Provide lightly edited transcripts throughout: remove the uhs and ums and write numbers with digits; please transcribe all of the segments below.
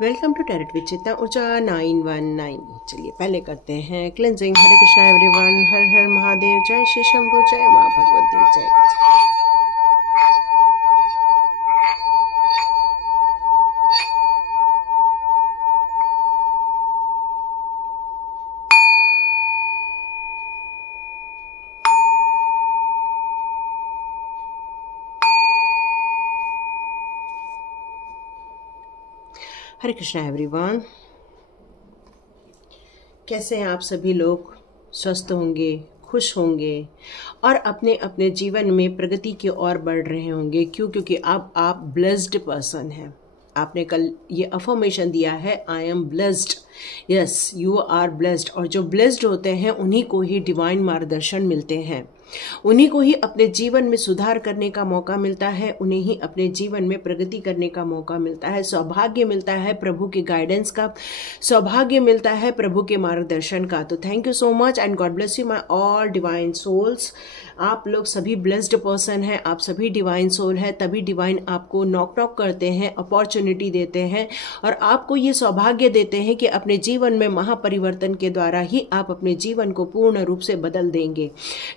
Welcome to tarot with चेतना ऊर्जा 919। चलिए पहले करते हैं क्लेंजिंग। हरे कृष्णा एवरीवन, हर हर महादेव, जय श्री शंभू, जय माँ भगवती, जय जय। हरे कृष्णा एवरीवन, कैसे हैं आप सभी लोग? स्वस्थ होंगे, खुश होंगे और अपने अपने जीवन में प्रगति की ओर बढ़ रहे होंगे। क्योंकि अब आप ब्लेस्ड पर्सन हैं। आपने कल ये अफर्मेशन दिया है, I am blessed. Yes, you are blessed. और जो ब्लेस्ड होते हैं उन्हीं को ही डिवाइन मार्गदर्शन मिलते हैं, उन्हीं को ही अपने जीवन में सुधार करने का मौका मिलता है, उन्हें ही अपने जीवन में प्रगति करने का मौका मिलता है। सौभाग्य मिलता है प्रभु के गाइडेंस का, सौभाग्य मिलता है प्रभु के मार्गदर्शन का। तो thank you so much and God bless you my all divine souls. आप लोग सभी ब्लेस्ड पर्सन हैं, आप सभी डिवाइन सोल हैं, तभी डिवाइन आपको नॉक नॉक करते हैं, अपॉर्चुनिटी देते हैं और आपको ये सौभाग्य देते हैं कि अपने जीवन में महापरिवर्तन के द्वारा ही आप अपने जीवन को पूर्ण रूप से बदल देंगे।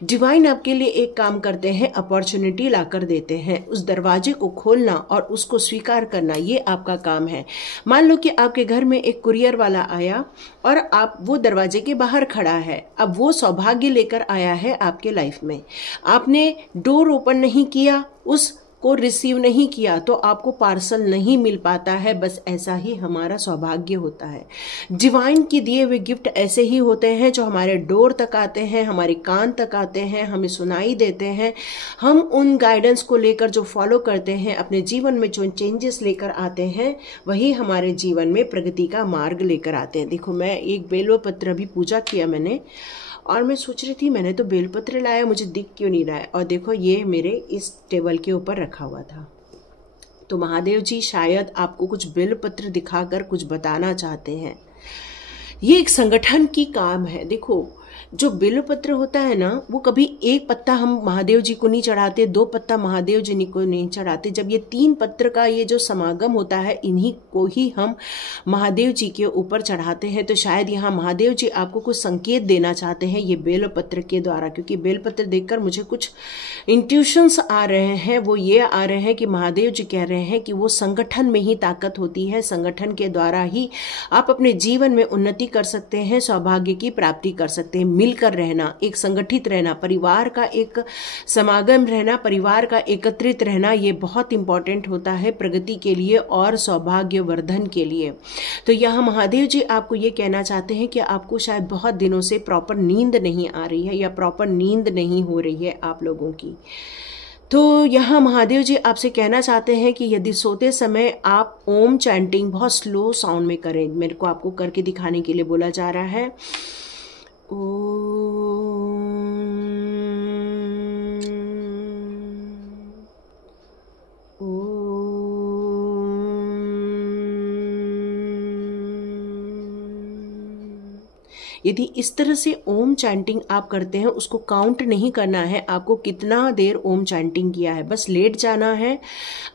डिवाइन आपके लिए एक काम करते हैं, अपॉर्चुनिटी लाकर देते हैं। उस दरवाजे को खोलना और उसको स्वीकार करना, ये आपका काम है। मान लो कि आपके घर में एक कुरियर वाला आया और आप वो दरवाजे के बाहर खड़ा है। अब वो सौभाग्य लेकर आया है आपके लाइफ में। आपने डोर ओपन नहीं किया, उसको रिसीव नहीं किया, तो आपको पार्सल नहीं मिल पाता है। बस ऐसा ही हमारा सौभाग्य होता है। डिवाइन की दिए हुए गिफ्ट ऐसे ही होते हैं जो हमारे डोर तक आते हैं, हमारे कान तक आते हैं, हमें सुनाई देते हैं। हम उन गाइडेंस को लेकर जो फॉलो करते हैं, अपने जीवन में जो चेंजेस लेकर आते हैं, वही हमारे जीवन में प्रगति का मार्ग लेकर आते हैं। देखो, मैं एक बेलपत्र अभी पूजा किया मैंने और मैं सोच रही थी मैंने तो बेलपत्र लाया, मुझे दिख क्यों नहीं रहा है। और देखो, ये मेरे इस टेबल के ऊपर रखा हुआ था। तो महादेव जी शायद आपको कुछ बेलपत्र दिखाकर कुछ बताना चाहते हैं। ये एक संगठन की काम है। देखो, जो बेलपत्र होता है ना, वो कभी एक पत्ता हम महादेव जी को नहीं चढ़ाते, 2 पत्ता महादेव जी को नहीं चढ़ाते। जब ये 3 पत्र का ये जो समागम होता है, इन्हीं को ही हम महादेव जी के ऊपर चढ़ाते हैं। तो शायद यहाँ महादेव जी आपको कुछ संकेत देना चाहते हैं ये बेलपत्र के द्वारा। क्योंकि बेलपत्र देखकर मुझे कुछ इंट्यूशंस आ रहे हैं। वो ये आ रहे हैं कि महादेव जी कह रहे हैं कि वो संगठन में ही ताकत होती है, संगठन के द्वारा ही आप अपने जीवन में उन्नति कर सकते हैं, सौभाग्य की प्राप्ति कर सकते हैं। मिलकर रहना, एक संगठित रहना, परिवार का एक समागम रहना, परिवार का एकत्रित रहना, ये बहुत इंपॉर्टेंट होता है प्रगति के लिए और सौभाग्य वर्धन के लिए। तो यहाँ महादेव जी आपको ये कहना चाहते हैं कि आपको शायद बहुत दिनों से प्रॉपर नींद नहीं आ रही है या प्रॉपर नींद नहीं हो रही है आप लोगों की। तो यहाँ महादेव जी आपसे कहना चाहते हैं कि यदि सोते समय आप ओम चैंटिंग बहुत स्लो साउंड में करें। मेरे को आपको करके दिखाने के लिए बोला जा रहा है। यदि इस तरह से ओम चैंटिंग आप करते हैं, उसको काउंट नहीं करना है आपको कितना देर ओम चैंटिंग किया है। बस लेट जाना है,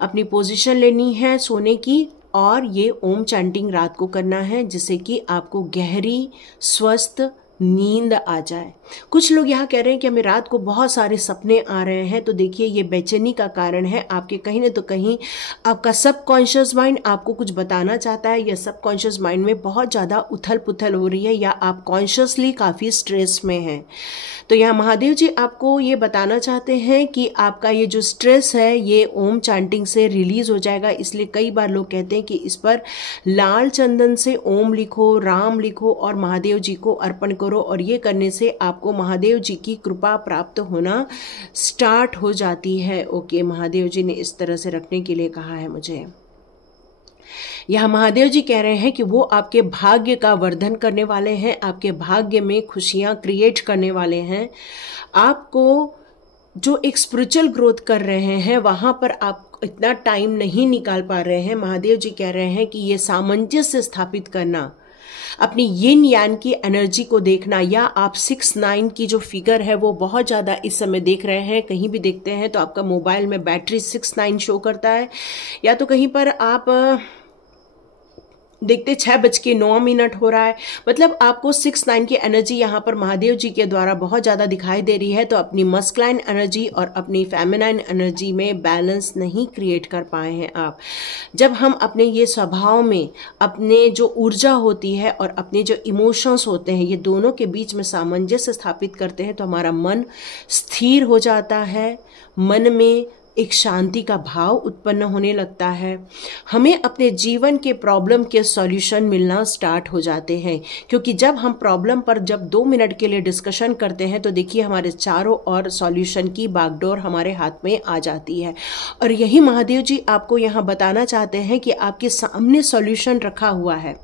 अपनी पोजीशन लेनी है सोने की और ये ओम चैंटिंग रात को करना है, जिससे कि आपको गहरी स्वस्थ नींद आ जाए। कुछ लोग यहाँ कह रहे हैं कि हमें रात को बहुत सारे सपने आ रहे हैं। तो देखिए, ये बेचैनी का कारण है। आपके कहीं न तो कहीं आपका सबकॉन्शियस माइंड आपको कुछ बताना चाहता है, या सबकॉन्शियस माइंड में बहुत ज़्यादा उथल पुथल हो रही है, या आप कॉन्शियसली काफ़ी स्ट्रेस में हैं। तो यहाँ महादेव जी आपको ये बताना चाहते हैं कि आपका ये जो स्ट्रेस है ये ओम चैंटिंग से रिलीज हो जाएगा। इसलिए कई बार लोग कहते हैं कि इस पर लाल चंदन से ओम लिखो, राम लिखो और महादेव जी को अर्पण करो। और ये करने से आपको महादेव जी की कृपा प्राप्त होना स्टार्ट हो जाती है। ओके, महादेव जी ने इस तरह से रखने के लिए कहा है मुझे। यहाँ महादेव जी कह रहे हैं कि वो आपके भाग्य का वर्धन करने वाले हैं, आपके भाग्य में खुशियाँ क्रिएट करने वाले हैं। आपको जो एक स्पिरिचुअल ग्रोथ कर रहे हैं, वहाँ पर आप इतना टाइम नहीं निकाल पा रहे हैं। महादेव जी कह रहे हैं कि ये सामंजस्य स्थापित करना, अपनी यिन यान की एनर्जी को देखना, या आप 6-9 की जो फिगर है वो बहुत ज़्यादा इस समय देख रहे हैं, कहीं भी देखते हैं तो आपका मोबाइल में बैटरी 6-9 शो करता है, या तो कहीं पर आप देखते 6:09 हो रहा है, मतलब आपको 6-9 की एनर्जी यहाँ पर महादेव जी के द्वारा बहुत ज़्यादा दिखाई दे रही है। तो अपनी मस्कुलाइन एनर्जी और अपनी फेमिनाइन एनर्जी में बैलेंस नहीं क्रिएट कर पाए हैं आप। जब हम अपने ये स्वभाव में अपने जो ऊर्जा होती है और अपने जो इमोशंस होते हैं, ये दोनों के बीच में सामंजस्य स्थापित करते हैं, तो हमारा मन स्थिर हो जाता है, मन में एक शांति का भाव उत्पन्न होने लगता है। हमें अपने जीवन के प्रॉब्लम के सॉल्यूशन मिलना स्टार्ट हो जाते हैं, क्योंकि जब हम प्रॉब्लम पर जब 2 मिनट के लिए डिस्कशन करते हैं तो देखिए हमारे चारों ओर सॉल्यूशन की बागडोर हमारे हाथ में आ जाती है। और यही महादेव जी आपको यहाँ बताना चाहते हैं कि आपके सामने सॉल्यूशन रखा हुआ है,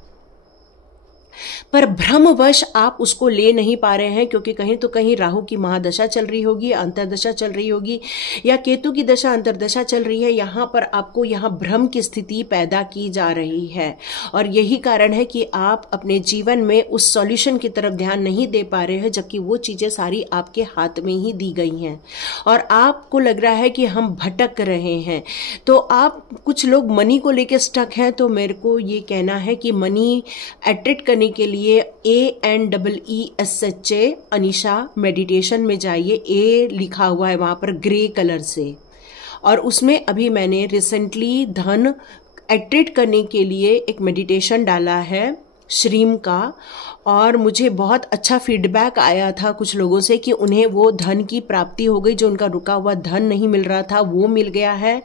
पर भ्रमवश आप उसको ले नहीं पा रहे हैं, क्योंकि कहीं तो कहीं राहु की महादशा चल रही होगी, अंतर्दशा चल रही होगी, या केतु की दशा अंतर्दशा चल रही है। यहाँ पर आपको यहाँ भ्रम की स्थिति पैदा की जा रही है, और यही कारण है कि आप अपने जीवन में उस सॉल्यूशन की तरफ ध्यान नहीं दे पा रहे हैं, जबकि वो चीज़ें सारी आपके हाथ में ही दी गई हैं और आपको लग रहा है कि हम भटक रहे हैं। तो आप कुछ लोग मनी को लेकर स्टक हैं, तो मेरे को ये कहना है कि मनी अट्रैक्ट करने के लिए ANEESHA अनीशा मेडिटेशन में जाइए। ए लिखा हुआ है वहाँ पर ग्रे कलर से, और उसमें अभी मैंने रिसेंटली धन अट्रैक्ट करने के लिए एक मेडिटेशन डाला है श्रीम का, और मुझे बहुत अच्छा फीडबैक आया था कुछ लोगों से कि उन्हें वो धन की प्राप्ति हो गई, जो उनका रुका हुआ धन नहीं मिल रहा था वो मिल गया है,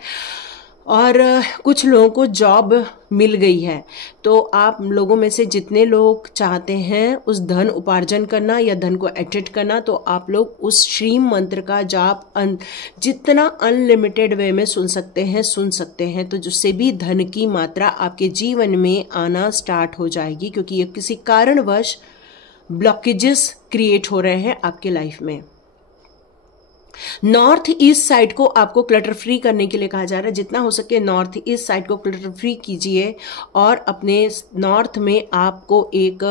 और कुछ लोगों को जॉब मिल गई है। तो आप लोगों में से जितने लोग चाहते हैं उस धन उपार्जन करना या धन को अट्रैक्ट करना, तो आप लोग उस श्रीम मंत्र का जाप जितना अनलिमिटेड वे में सुन सकते हैं, तो जिससे भी धन की मात्रा आपके जीवन में आना स्टार्ट हो जाएगी, क्योंकि ये किसी कारणवश ब्लॉकेजेस क्रिएट हो रहे हैं आपके लाइफ में। नॉर्थ ईस्ट साइड को आपको क्लटर फ्री करने के लिए कहा जा रहा है। जितना हो सके नॉर्थ ईस्ट साइड को क्लटर फ्री कीजिए, और अपने नॉर्थ में आपको एक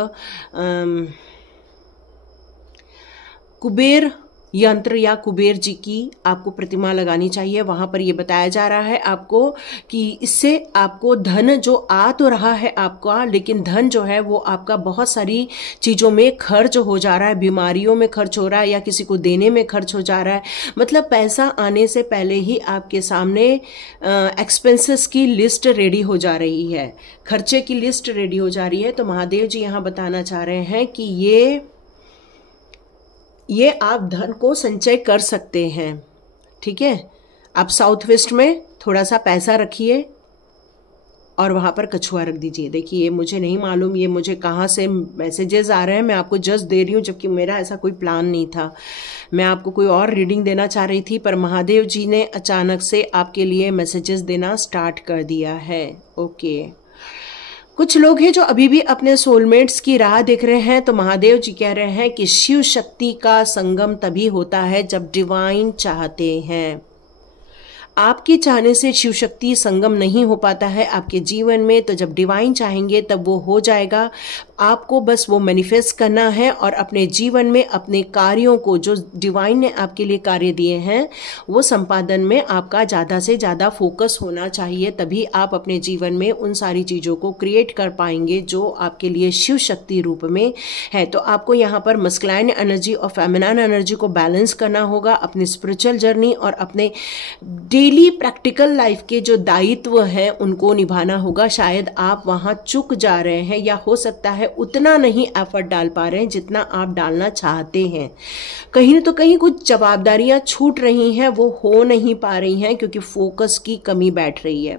कुबेर यंत्र या कुबेर जी की आपको प्रतिमा लगानी चाहिए। वहाँ पर ये बताया जा रहा है आपको कि इससे आपको धन जो आ तो रहा है आपका, लेकिन धन जो है वो आपका बहुत सारी चीज़ों में खर्च हो जा रहा है, बीमारियों में खर्च हो रहा है, या किसी को देने में खर्च हो जा रहा है। मतलब पैसा आने से पहले ही आपके सामने एक्सपेंसेस की लिस्ट रेडी हो जा रही है, खर्चे की लिस्ट रेडी हो जा रही है। तो महादेव जी यहाँ बताना चाह रहे हैं कि ये आप धन को संचय कर सकते हैं। ठीक है, आप साउथ वेस्ट में थोड़ा सा पैसा रखिए और वहाँ पर कछुआ रख दीजिए। देखिए, ये मुझे नहीं मालूम ये मुझे कहाँ से मैसेजेस आ रहे हैं, मैं आपको जस्ट दे रही हूँ, जबकि मेरा ऐसा कोई प्लान नहीं था। मैं आपको कोई और रीडिंग देना चाह रही थी, पर महादेव जी ने अचानक से आपके लिए मैसेजेस देना स्टार्ट कर दिया है। ओके, कुछ लोग हैं जो अभी भी अपने सोलमेट्स की राह देख रहे हैं, तो महादेव जी कह रहे हैं कि शिव शक्ति का संगम तभी होता है जब डिवाइन चाहते हैं। आपके चाहने से शिव शक्ति संगम नहीं हो पाता है आपके जीवन में, तो जब डिवाइन चाहेंगे तब वो हो जाएगा। आपको बस वो मैनिफेस्ट करना है और अपने जीवन में अपने कार्यों को, जो डिवाइन ने आपके लिए कार्य दिए हैं, वो संपादन में आपका ज़्यादा से ज़्यादा फोकस होना चाहिए। तभी आप अपने जीवन में उन सारी चीज़ों को क्रिएट कर पाएंगे जो आपके लिए शिव शक्ति रूप में है। तो आपको यहाँ पर मस्कुलाइन एनर्जी और फेमिनाइन एनर्जी को बैलेंस करना होगा। अपनी स्पिरिचुअल जर्नी और अपने डेली प्रैक्टिकल लाइफ के जो दायित्व हैं उनको निभाना होगा। शायद आप वहाँ चूक जा रहे हैं, या हो सकता है उतना नहीं एफर्ट डाल पा रहे हैं जितना आप डालना चाहते हैं। कहीं न तो कहीं कुछ जवाबदारियां छूट रही हैं, वो हो नहीं पा रही हैं क्योंकि फोकस की कमी बैठ रही है,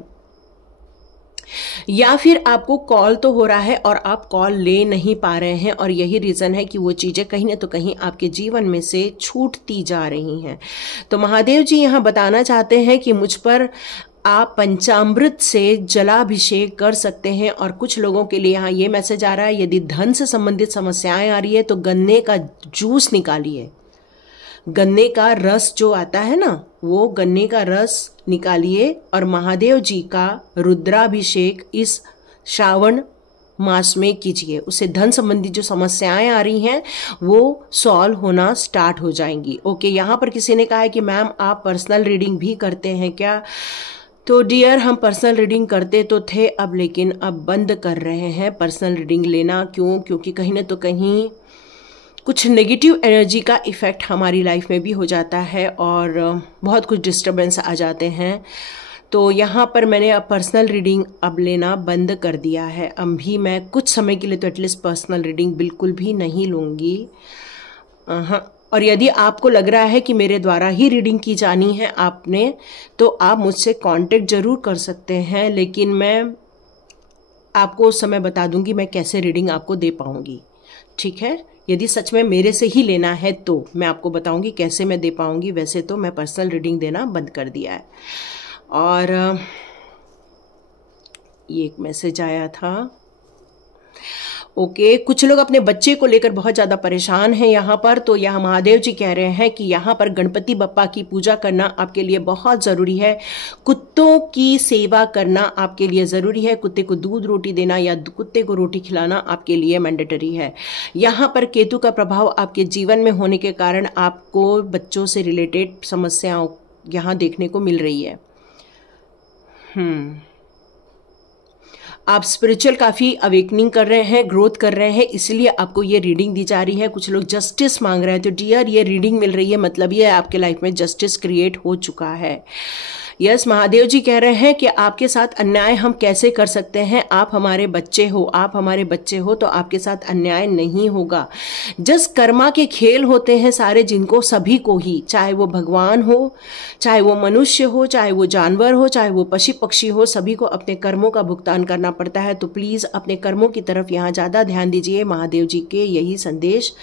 या फिर आपको कॉल तो हो रहा है और आप कॉल ले नहीं पा रहे हैं, और यही रीज़न है कि वो चीज़ें कहीं ना तो कहीं आपके जीवन में से छूटती जा रही हैं। तो महादेव जी यहाँ बताना चाहते हैं कि मुझ पर आप पंचामृत से जलाभिषेक कर सकते हैं। और कुछ लोगों के लिए यहाँ ये मैसेज आ रहा है, यदि धन से संबंधित समस्याएं आ रही है तो गन्ने का जूस निकालिए, गन्ने का रस जो आता है ना, वो गन्ने का रस निकालिए और महादेव जी का रुद्राभिषेक इस श्रावण मास में कीजिए। उससे धन संबंधी जो समस्याएं आ रही हैं वो सॉल्व होना स्टार्ट हो जाएंगी। ओके, यहाँ पर किसी ने कहा है कि मैम आप पर्सनल रीडिंग भी करते हैं क्या? तो डियर, हम पर्सनल रीडिंग करते तो थे अब, लेकिन अब बंद कर रहे हैं पर्सनल रीडिंग लेना। क्यों? क्योंकि कहीं ना तो कहीं कुछ नेगेटिव एनर्जी का इफ़ेक्ट हमारी लाइफ में भी हो जाता है और बहुत कुछ डिस्टर्बेंस आ जाते हैं। तो यहाँ पर मैंने अब पर्सनल रीडिंग अब लेना बंद कर दिया है। अब भी मैं कुछ समय के लिए तो एटलीस्ट पर्सनल रीडिंग बिल्कुल भी नहीं लूँगी। हाँ, और यदि आपको लग रहा है कि मेरे द्वारा ही रीडिंग की जानी है आपने, तो आप मुझसे कांटेक्ट ज़रूर कर सकते हैं, लेकिन मैं आपको उस समय बता दूंगी मैं कैसे रीडिंग आपको दे पाऊंगी। ठीक है? यदि सच में मेरे से ही लेना है तो मैं आपको बताऊंगी कैसे मैं दे पाऊंगी। वैसे तो मैं पर्सनल रीडिंग देना बंद कर दिया है। और ये एक मैसेज आया था। ओके, कुछ लोग अपने बच्चे को लेकर बहुत ज़्यादा परेशान हैं यहाँ पर। तो यहाँ महादेव जी कह रहे हैं कि यहाँ पर गणपति बप्पा की पूजा करना आपके लिए बहुत ज़रूरी है। कुत्तों की सेवा करना आपके लिए ज़रूरी है। कुत्ते को दूध रोटी देना या कुत्ते को रोटी खिलाना आपके लिए मैंडेटरी है। यहाँ पर केतु का प्रभाव आपके जीवन में होने के कारण आपको बच्चों से रिलेटेड समस्याओं यहाँ देखने को मिल रही है। आप स्पिरिचुअल काफ़ी अवेकनिंग कर रहे हैं, ग्रोथ कर रहे हैं, इसलिए आपको ये रीडिंग दी जा रही है। कुछ लोग जस्टिस मांग रहे हैं, तो डियर ये रीडिंग मिल रही है, मतलब ये आपके लाइफ में जस्टिस क्रिएट हो चुका है। यस, महादेव जी कह रहे हैं कि आपके साथ अन्याय हम कैसे कर सकते हैं। आप हमारे बच्चे हो, आप हमारे बच्चे हो, तो आपके साथ अन्याय नहीं होगा। जस्ट कर्मा के खेल होते हैं सारे, जिनको सभी को ही, चाहे वो भगवान हो, चाहे वो मनुष्य हो, चाहे वो जानवर हो, चाहे वो पशु पक्षी हो, सभी को अपने कर्मों का भुगतान करना पड़ता है। तो प्लीज़ अपने कर्मों की तरफ यहाँ ज़्यादा ध्यान दीजिए। महादेव जी के यही संदेश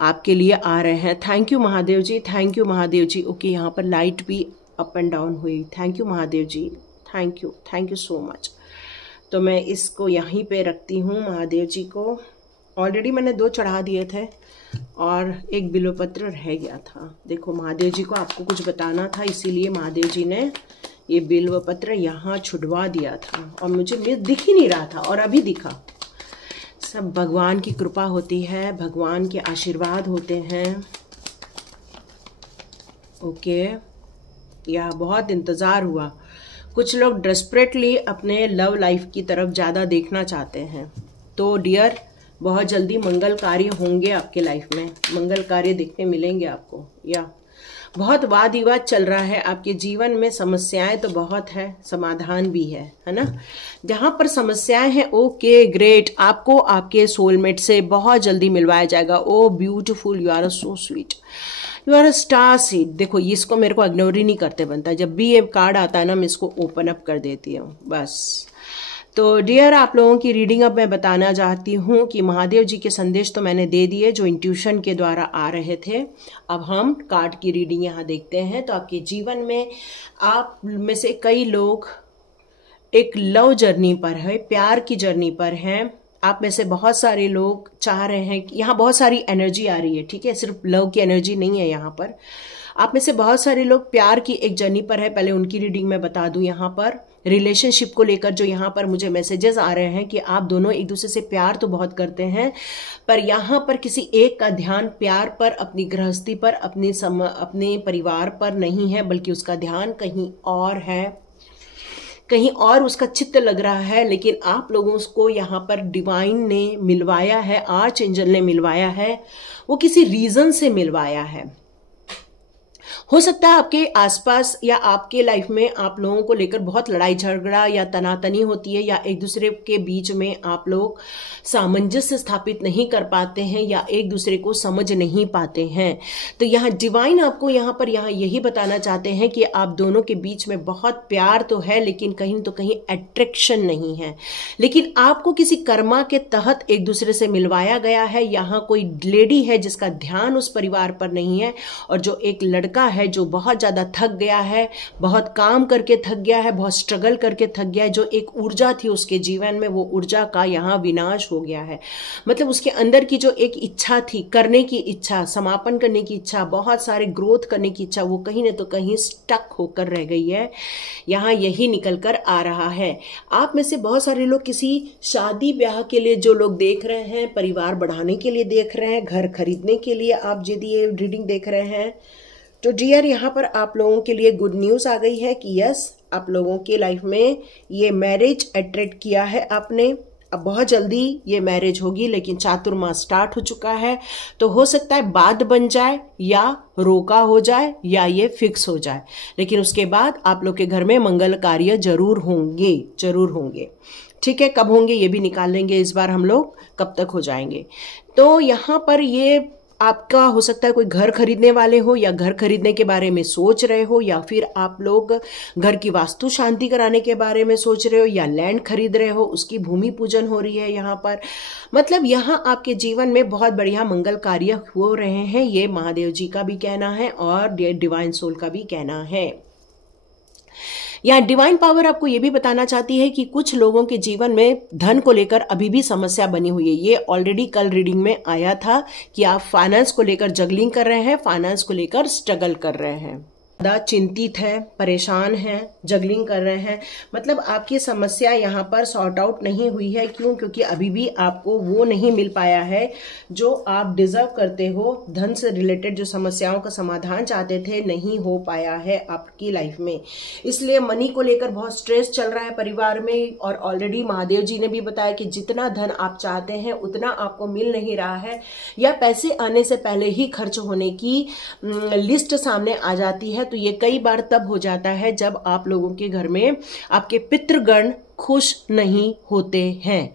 आपके लिए आ रहे हैं। Thank you Mahadev ji, thank you Mahadev ji. Okay, यहाँ पर लाइट भी अप एंड डाउन हुई। Thank you Mahadev ji, thank you so much. तो मैं इसको यहीं पे रखती हूँ। महादेव जी को ऑलरेडी मैंने 2 चढ़ा दिए थे और एक बिल्वपत्र रह गया था। देखो, महादेव जी को आपको कुछ बताना था, इसीलिए महादेव जी ने ये बिल्वपत्र यहाँ छुड़वा दिया था और मुझे दिख ही नहीं रहा था और अभी दिखा। सब भगवान की कृपा होती है, भगवान के आशीर्वाद होते हैं। ओके, या बहुत इंतज़ार हुआ। कुछ लोग डेस्परेटली अपने लव लाइफ की तरफ ज़्यादा देखना चाहते हैं। तो डियर, बहुत जल्दी मंगल कार्य होंगे आपके लाइफ में, मंगल कार्य देखने मिलेंगे आपको। या बहुत वाद विवाद चल रहा है आपके जीवन में, समस्याएं तो बहुत है, समाधान भी है ना। जहाँ पर समस्याएं हैं, ओके ग्रेट, आपको आपके सोलमेट से बहुत जल्दी मिलवाया जाएगा। Oh beautiful, you are so sweet, you are a star seed. देखो, इसको मेरे को इग्नोर ही नहीं करते बनता। जब भी ये कार्ड आता है ना, मैं इसको ओपन अप कर देती हूँ बस। तो डियर, आप लोगों की रीडिंग अब मैं बताना चाहती हूँ कि महादेव जी के संदेश तो मैंने दे दिए जो इंट्यूशन के द्वारा आ रहे थे। अब हम कार्ड की रीडिंग यहाँ देखते हैं। तो आपके जीवन में आप में से कई लोग एक लव जर्नी पर है, प्यार की जर्नी पर हैं। आप में से बहुत सारे लोग चाह रहे हैं कि यहाँ बहुत सारी एनर्जी आ रही है, ठीक है, सिर्फ लव की एनर्जी नहीं है यहाँ पर। आप में से बहुत सारे लोग प्यार की एक जर्नी पर है। पहले उनकी रीडिंग मैं बता दूं। यहाँ पर रिलेशनशिप को लेकर जो यहाँ पर मुझे मैसेजेस आ रहे हैं कि आप दोनों एक दूसरे से प्यार तो बहुत करते हैं, पर यहाँ पर किसी एक का ध्यान प्यार पर, अपनी गृहस्थी पर, अपने परिवार पर नहीं है, बल्कि उसका ध्यान कहीं और है, कहीं और उसका चित्त लग रहा है। लेकिन आप लोगों को यहाँ पर डिवाइन ने मिलवाया है, आर्च एंजल ने मिलवाया है, वो किसी रीजन से मिलवाया है। हो सकता है आपके आसपास या आपके लाइफ में आप लोगों को लेकर बहुत लड़ाई झगड़ा या तनातनी होती है, या एक दूसरे के बीच में आप लोग सामंजस्य स्थापित नहीं कर पाते हैं या एक दूसरे को समझ नहीं पाते हैं। तो यहाँ डिवाइन आपको यहाँ पर यही बताना चाहते हैं कि आप दोनों के बीच में बहुत प्यार तो है, लेकिन कहीं तो कहीं अट्रैक्शन नहीं है। लेकिन आपको किसी कर्मा के तहत एक दूसरे से मिलवाया गया है। यहाँ कोई लेडी है जिसका ध्यान उस परिवार पर नहीं है, और जो एक लड़का है जो बहुत ज्यादा थक गया है, बहुत काम करके थक गया है, बहुत स्ट्रगल करके थक गया है। जो एक ऊर्जा थी उसके जीवन में, वो ऊर्जा का यहाँ विनाश हो गया है। मतलब उसके अंदर की जो एक इच्छा थी, करने की इच्छा, समापन करने की इच्छा, बहुत सारे ग्रोथ करने की इच्छा, वो कहीं न तो कहीं स्टक होकर रह गई है। यहाँ यही निकल कर आ रहा है। आप में से बहुत सारे लोग किसी शादी ब्याह के लिए जो लोग देख रहे हैं, परिवार बढ़ाने के लिए देख रहे हैं, घर खरीदने के लिए आप यदि रीडिंग देख रहे हैं, तो डियर यहाँ पर आप लोगों के लिए गुड न्यूज़ आ गई है कि यस, आप लोगों की लाइफ में ये मैरिज अट्रैक्ट किया है आपने। अब बहुत जल्दी ये मैरिज होगी, लेकिन चातुर्मास स्टार्ट हो चुका है, तो हो सकता है बाद बन जाए या रोका हो जाए या ये फिक्स हो जाए, लेकिन उसके बाद आप लोग के घर में मंगल कार्य जरूर होंगे, जरूर होंगे। ठीक है, कब होंगे ये भी निकाल लेंगे इस बार हम लोग, कब तक हो जाएंगे। तो यहाँ पर ये आपका हो सकता है कोई घर खरीदने वाले हो या घर खरीदने के बारे में सोच रहे हो, या फिर आप लोग घर की वास्तु शांति कराने के बारे में सोच रहे हो, या लैंड खरीद रहे हो, उसकी भूमि पूजन हो रही है यहाँ पर। मतलब यहाँ आपके जीवन में बहुत बढ़िया मंगल कार्य हो रहे हैं, ये महादेव जी का भी कहना है और डिवाइन सोल का भी कहना है। यहाँ डिवाइन पावर आपको ये भी बताना चाहती है कि कुछ लोगों के जीवन में धन को लेकर अभी भी समस्या बनी हुई है। ये ऑलरेडी कल रीडिंग में आया था कि आप फाइनेंस को लेकर जगलिंग कर रहे हैं, फाइनेंस को लेकर स्ट्रगल कर रहे हैं, ज़्यादा चिंतित है, परेशान है, जगलिंग कर रहे हैं। मतलब आपकी समस्या यहाँ पर सॉर्ट आउट नहीं हुई है। क्यों? क्योंकि अभी भी आपको वो नहीं मिल पाया है जो आप डिजर्व करते हो। धन से रिलेटेड जो समस्याओं का समाधान चाहते थे, नहीं हो पाया है आपकी लाइफ में। इसलिए मनी को लेकर बहुत स्ट्रेस चल रहा है परिवार में, और ऑलरेडी महादेव जी ने भी बताया कि जितना धन आप चाहते हैं उतना आपको मिल नहीं रहा है, या पैसे आने से पहले ही खर्च होने की लिस्ट सामने आ जाती है। तो ये कई बार तब हो जाता है जब आप लोगों के घर में आपके पितृगण खुश नहीं होते हैं।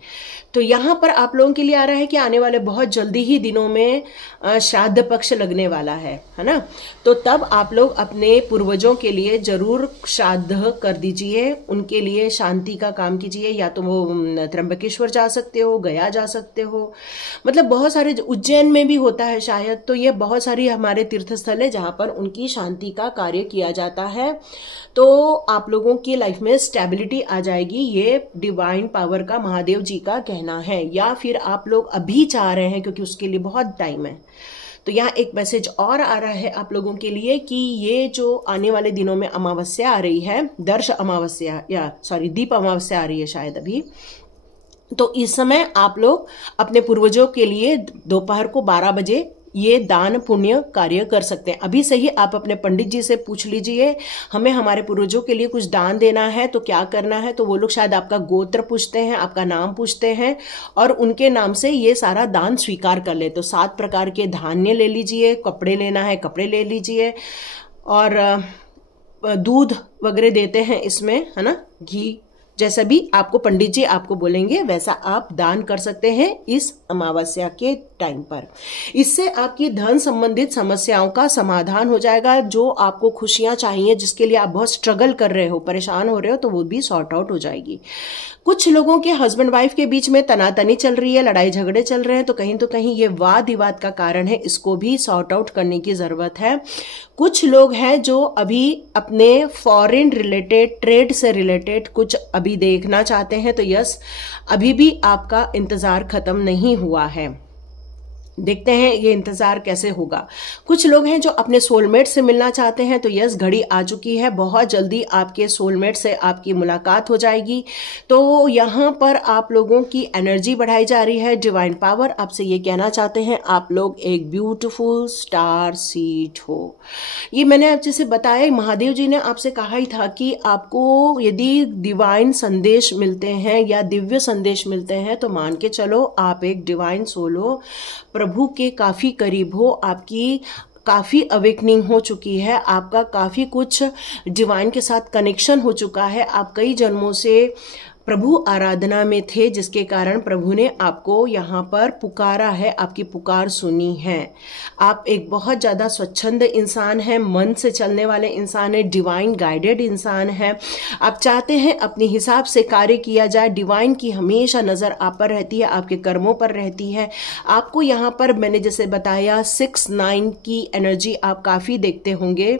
तो यहाँ पर आप लोगों के लिए आ रहा है कि आने वाले बहुत जल्दी ही दिनों में श्राद्ध पक्ष लगने वाला है ना। तो तब आप लोग अपने पूर्वजों के लिए जरूर श्राद्ध कर दीजिए, उनके लिए शांति का काम कीजिए। या तो वो त्र्यंबकेश्वर जा सकते हो, गया जा सकते हो, मतलब बहुत सारे, उज्जैन में भी होता है शायद। तो ये बहुत सारी हमारे तीर्थ स्थल है जहाँ पर उनकी शांति का कार्य किया जाता है। तो आप लोगों की लाइफ में स्टेबिलिटी आ जाएगी, ये डिवाइन पावर का महादेव जी का कहना है। या फिर आप लोग अभी चाह रहे हैं, क्योंकि उसके लिए बहुत टाइम है। तो यहाँ एक मैसेज और आ रहा है आप लोगों के लिए कि ये जो आने वाले दिनों में अमावस्या आ रही है, दर्श अमावस्या, या सॉरी दीप अमावस्या आ रही है शायद अभी, तो इस समय आप लोग अपने पूर्वजों के लिए दोपहर को 12 बजे ये दान पुण्य कार्य कर सकते हैं। अभी से ही आप अपने पंडित जी से पूछ लीजिए, हमें हमारे पूर्वजों के लिए कुछ दान देना है तो क्या करना है। तो वो लोग शायद आपका गोत्र पूछते हैं, आपका नाम पूछते हैं, और उनके नाम से ये सारा दान स्वीकार कर ले। तो 7 प्रकार के धान्य ले लीजिए, कपड़े लेना है कपड़े ले लीजिए, और दूध वगैरह देते हैं इसमें, है ना, घी, जैसा भी आपको पंडित जी आपको बोलेंगे वैसा आप दान कर सकते हैं इस अमावस्या के टाइम पर। इससे आपकी धन संबंधित समस्याओं का समाधान हो जाएगा। जो आपको खुशियां चाहिए, जिसके लिए आप बहुत स्ट्रगल कर रहे हो, परेशान हो रहे हो, तो वो भी सॉर्ट आउट हो जाएगी। कुछ लोगों के हस्बैंड वाइफ के बीच में तनातनी चल रही है, लड़ाई झगड़े चल रहे हैं, तो कहीं ये वाद विवाद का कारण है, इसको भी सॉर्ट आउट करने की जरूरत है। कुछ लोग हैं जो अभी अपने फॉरेन रिलेटेड, ट्रेड से रिलेटेड कुछ अभी देखना चाहते हैं, तो यस, अभी भी आपका इंतजार खत्म नहीं हुआ है। देखते हैं ये इंतजार कैसे होगा। कुछ लोग हैं जो अपने सोलमेट से मिलना चाहते हैं, तो यस, घड़ी आ चुकी है, बहुत जल्दी आपके सोलमेट से आपकी मुलाकात हो जाएगी। तो यहाँ पर आप लोगों की एनर्जी बढ़ाई जा रही है। डिवाइन पावर आपसे ये कहना चाहते हैं, आप लोग एक ब्यूटीफुल स्टार सीड हो। ये मैंने आप जैसे बताया, महादेव जी ने आपसे कहा ही था कि आपको यदि डिवाइन संदेश मिलते हैं या दिव्य संदेश मिलते हैं, तो मान के चलो आप एक डिवाइन सोल हो, प्रभु के काफी करीब हो, आपकी काफी अवेकनिंग हो चुकी है, आपका काफी कुछ डिवाइन के साथ कनेक्शन हो चुका है। आप कई जन्मों से प्रभु आराधना में थे, जिसके कारण प्रभु ने आपको यहाँ पर पुकारा है, आपकी पुकार सुनी है। आप एक बहुत ज़्यादा स्वच्छंद इंसान हैं, मन से चलने वाले इंसान हैं, डिवाइन गाइडेड इंसान हैं। आप चाहते हैं अपने हिसाब से कार्य किया जाए, डिवाइन की हमेशा नज़र आप पर रहती है, आपके कर्मों पर रहती है। आपको यहाँ पर मैंने जैसे बताया 6-9 की एनर्जी आप काफ़ी देखते होंगे।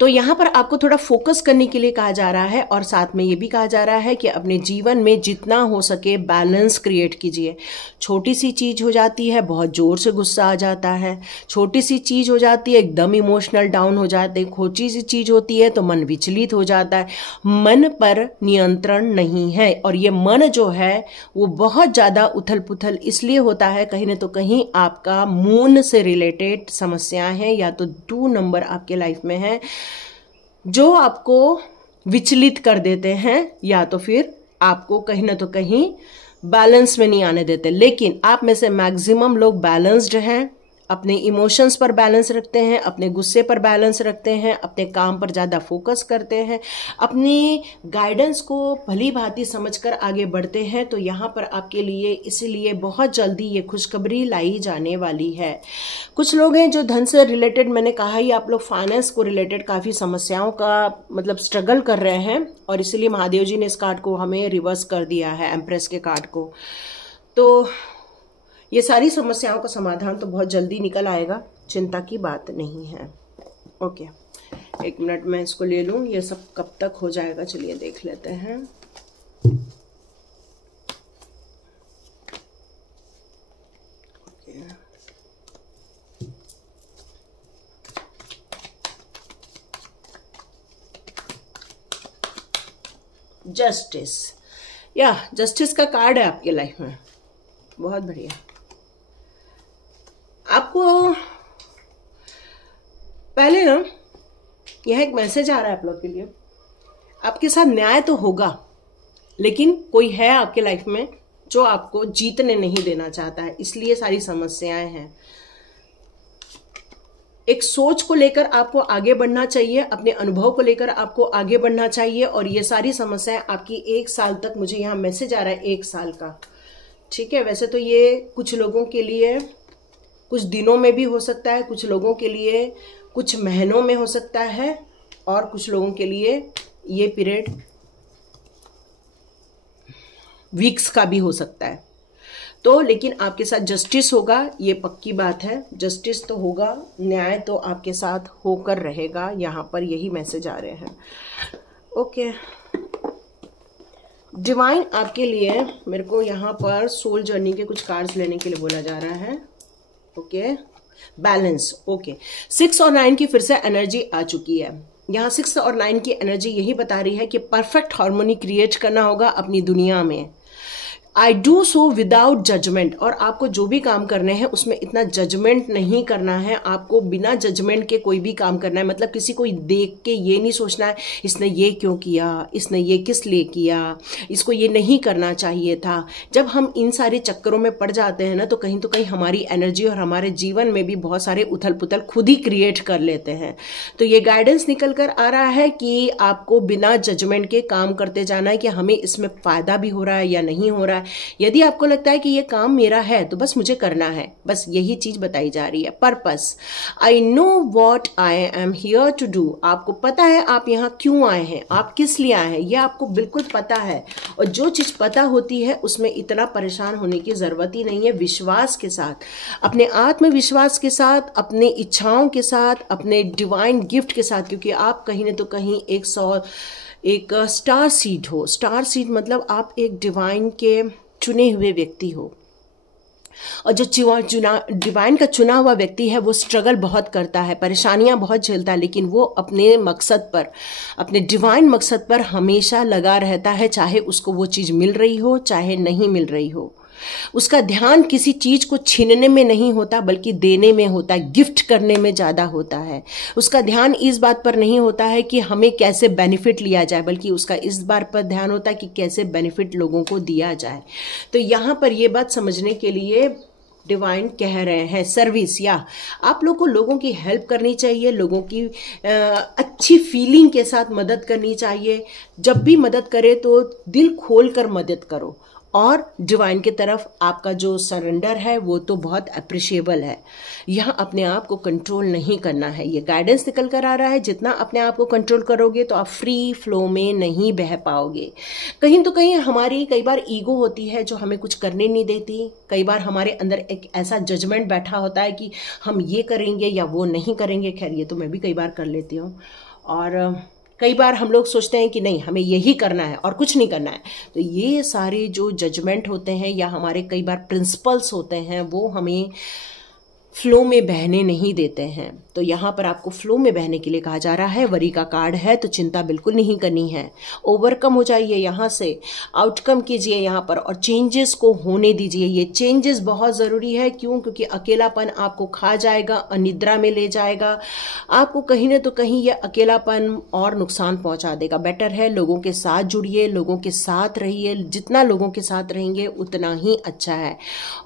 तो यहाँ पर आपको थोड़ा फोकस करने के लिए कहा जा रहा है, और साथ में ये भी कहा जा रहा है कि अपने जीवन में जितना हो सके बैलेंस क्रिएट कीजिए। छोटी सी चीज़ हो जाती है, बहुत ज़ोर से गुस्सा आ जाता है, छोटी सी चीज़ हो जाती है, एकदम इमोशनल डाउन हो जाते हैं, छोटी सी चीज़ होती है तो मन विचलित हो जाता है। मन पर नियंत्रण नहीं है, और ये मन जो है वो बहुत ज़्यादा उथल पुथल इसलिए होता है, कहीं न तो कहीं आपका मून से रिलेटेड समस्याएं हैं, या तो 2 नंबर आपके लाइफ में है। जो आपको विचलित कर देते हैं या तो फिर आपको कहीं ना तो कहीं बैलेंस में नहीं आने देते। लेकिन आप में से मैक्सिमम लोग बैलेंस्ड हैं, अपने इमोशंस पर बैलेंस रखते हैं, अपने गुस्से पर बैलेंस रखते हैं, अपने काम पर ज़्यादा फोकस करते हैं, अपनी गाइडेंस को भली भांति समझकर आगे बढ़ते हैं। तो यहाँ पर आपके लिए इसीलिए बहुत जल्दी ये खुशखबरी लाई जाने वाली है। कुछ लोग हैं जो धन से रिलेटेड, मैंने कहा ही, आप लोग फाइनेंस को रिलेटेड काफ़ी समस्याओं का मतलब स्ट्रगल कर रहे हैं, और इसीलिए महादेव जी ने इस कार्ड को हमें रिवर्स कर दिया है, एम्प्रेस के कार्ड को। तो ये सारी समस्याओं का समाधान तो बहुत जल्दी निकल आएगा, चिंता की बात नहीं है। ओके, एक मिनट मैं इसको ले लूँ, ये सब कब तक हो जाएगा चलिए देख लेते हैं। जस्टिस, या जस्टिस का कार्ड है आपके लाइफ में, बहुत बढ़िया। आपको पहले ना यह एक मैसेज आ रहा है आप लोग के लिए, आपके साथ न्याय तो होगा, लेकिन कोई है आपके लाइफ में जो आपको जीतने नहीं देना चाहता है, इसलिए सारी समस्याएं हैं। एक सोच को लेकर आपको आगे बढ़ना चाहिए, अपने अनुभव को लेकर आपको आगे बढ़ना चाहिए, और ये सारी समस्याएं आपकी 1 साल तक, मुझे यहाँ मैसेज आ रहा है 1 साल का, ठीक है। वैसे तो ये कुछ लोगों के लिए कुछ दिनों में भी हो सकता है, कुछ लोगों के लिए कुछ महीनों में हो सकता है, और कुछ लोगों के लिए ये पीरियड वीक्स का भी हो सकता है। तो लेकिन आपके साथ जस्टिस होगा, ये पक्की बात है, जस्टिस तो होगा, न्याय तो आपके साथ होकर रहेगा, यहाँ पर यही मैसेज आ रहे हैं। ओके, डिवाइन आपके लिए, मेरे को यहाँ पर सोल जर्नी के कुछ कार्ड्स लेने के लिए बोला जा रहा है। Okay, balance. ओके, 6 और 9 की फिर से एनर्जी आ चुकी है। यहाँ 6 और 9 की एनर्जी यही बता रही है कि परफेक्ट हार्मोनी क्रिएट करना होगा अपनी दुनिया में। I do so without judgement, और आपको जो भी काम करने हैं उसमें इतना जजमेंट नहीं करना है, आपको बिना जजमेंट के कोई भी काम करना है। मतलब किसी को देख के ये नहीं सोचना है इसने ये क्यों किया, इसने ये किस लिए किया, इसको ये नहीं करना चाहिए था। जब हम इन सारे चक्करों में पड़ जाते हैं ना, तो कहीं हमारी एनर्जी और हमारे जीवन में भी बहुत सारे उथल पुथल खुद ही क्रिएट कर लेते हैं। तो ये गाइडेंस निकल कर आ रहा है कि आपको बिना जजमेंट के काम करते जाना है, कि हमें इसमें फायदा भी हो रहा है या नहीं हो रहा है। यदि आपको लगता है कि ये काम मेरा है तो बस मुझे करना है, बस यही चीज बताई जा रही है। Purpose, I know what I am here to do, आपको पता है आप यहाँ क्यों आए हैं, आप किस लिए आए हैं, यह आपको बिल्कुल पता है। और जो चीज पता होती है उसमें इतना परेशान होने की जरूरत ही नहीं है। विश्वास के साथ, अपने आत्मविश्वास के साथ, अपने इच्छाओं के साथ, अपने डिवाइन गिफ्ट के साथ, क्योंकि आप कहीं न तो कहीं एक स्टार सीड हो। स्टार सीड मतलब आप एक डिवाइन के चुने हुए व्यक्ति हो, और जो डिवाइन का चुना हुआ व्यक्ति है वो स्ट्रगल बहुत करता है, परेशानियां बहुत झेलता है, लेकिन वो अपने मकसद पर, अपने डिवाइन मकसद पर हमेशा लगा रहता है, चाहे उसको वो चीज़ मिल रही हो चाहे नहीं मिल रही हो। उसका ध्यान किसी चीज को छीनने में नहीं होता बल्कि देने में होता है, गिफ्ट करने में ज्यादा होता है। उसका ध्यान इस बात पर नहीं होता है कि हमें कैसे बेनिफिट लिया जाए, बल्कि उसका इस बात पर ध्यान होता है कि कैसे बेनिफिट लोगों को दिया जाए। तो यहाँ पर यह बात समझने के लिए डिवाइन कह रहे हैं सर्विस, या आप लोग को लोगों की हेल्प करनी चाहिए, लोगों की अच्छी फीलिंग के साथ मदद करनी चाहिए। जब भी मदद करे तो दिल खोल कर मदद करो, और डिवाइन की तरफ आपका जो सरेंडर है वो तो बहुत अप्रिशिएबल है। यहाँ अपने आप को कंट्रोल नहीं करना है, ये गाइडेंस निकल कर आ रहा है। जितना अपने आप को कंट्रोल करोगे तो आप फ्री फ्लो में नहीं बह पाओगे। कहीं तो कहीं हमारी कई बार ईगो होती है जो हमें कुछ करने नहीं देती। कई बार हमारे अंदर एक ऐसा जजमेंट बैठा होता है कि हम ये करेंगे या वो नहीं करेंगे। खैर ये तो मैं भी कई बार कर लेती हूँ, और कई बार हम लोग सोचते हैं कि नहीं हमें यही करना है और कुछ नहीं करना है। तो ये सारे जो जजमेंट होते हैं या हमारे कई बार प्रिंसिपल्स होते हैं वो हमें फ्लो में बहने नहीं देते हैं। तो यहाँ पर आपको फ्लो में बहने के लिए कहा जा रहा है। वरी का कार्ड है तो चिंता बिल्कुल नहीं करनी है, ओवरकम हो जाइए, यहाँ से आउटकम कीजिए यहाँ पर और चेंजेस को होने दीजिए। ये चेंजेस बहुत ज़रूरी है, क्यों? क्योंकि अकेलापन आपको खा जाएगा, अनिद्रा में ले जाएगा, आपको कहीं ना तो कहीं ये अकेलापन और नुकसान पहुंचा देगा। बेटर है लोगों के साथ जुड़िए, लोगों के साथ रहिए, जितना लोगों के साथ रहेंगे उतना ही अच्छा है।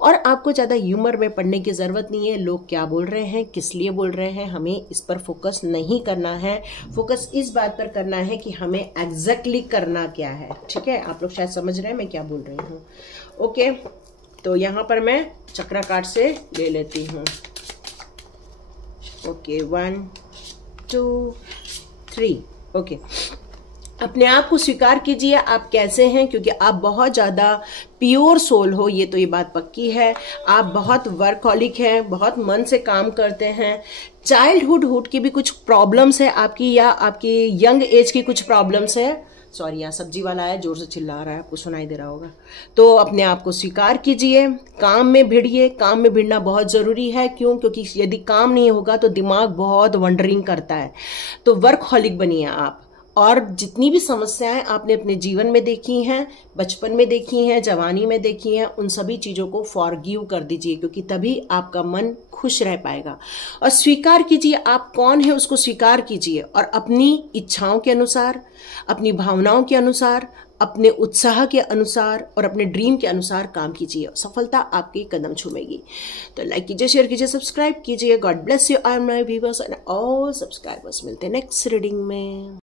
और आपको ज़्यादा ह्यूमर में पड़ने की ज़रूरत नहीं है। लोग क्या बोल रहे हैं, किस लिए बोल रहे हैं, हमें इस पर फोकस नहीं करना है। फोकस इस बात पर करना है कि हमें एग्जैक्टली करना क्या है। ठीक है, आप लोग शायद समझ रहे हैं मैं क्या बोल रही हूँ। ओके, तो यहाँ पर मैं चक्रा कार्ड से ले लेती हूँ। ओके, 1 2 3। ओके, अपने आप को स्वीकार कीजिए आप कैसे हैं, क्योंकि आप बहुत ज़्यादा प्योर सोल हो, ये तो ये बात पक्की है। आप बहुत वर्कहॉलिक हैं, बहुत मन से काम करते हैं। चाइल्डहुड की भी कुछ प्रॉब्लम्स है आपकी, या आपकी यंग एज की कुछ प्रॉब्लम्स है। सॉरी, यहाँ सब्जी वाला है, जोर से चिल्ला रहा है, आपको सुनाई दे रहा होगा। तो अपने आप को स्वीकार कीजिए, काम में भिड़िए। काम में भिड़ना बहुत ज़रूरी है, क्यों? क्योंकि यदि काम नहीं होगा तो दिमाग बहुत वंडरिंग करता है। तो वर्कहॉलिक बनिए आप। और जितनी भी समस्याएं आपने अपने जीवन में देखी हैं, बचपन में देखी हैं, जवानी में देखी हैं, उन सभी चीज़ों को फॉरगिव कर दीजिए, क्योंकि तभी आपका मन खुश रह पाएगा। और स्वीकार कीजिए आप कौन है, उसको स्वीकार कीजिए और अपनी इच्छाओं के अनुसार, अपनी भावनाओं के अनुसार, अपने उत्साह के अनुसार और अपने ड्रीम के अनुसार काम कीजिए। सफलता आपके कदम छूमेगी। तो लाइक कीजिए, शेयर कीजिए, सब्सक्राइब कीजिए। God bless you, I am my viewers and all subscribers. मिलते हैं नेक्स्ट रीडिंग में।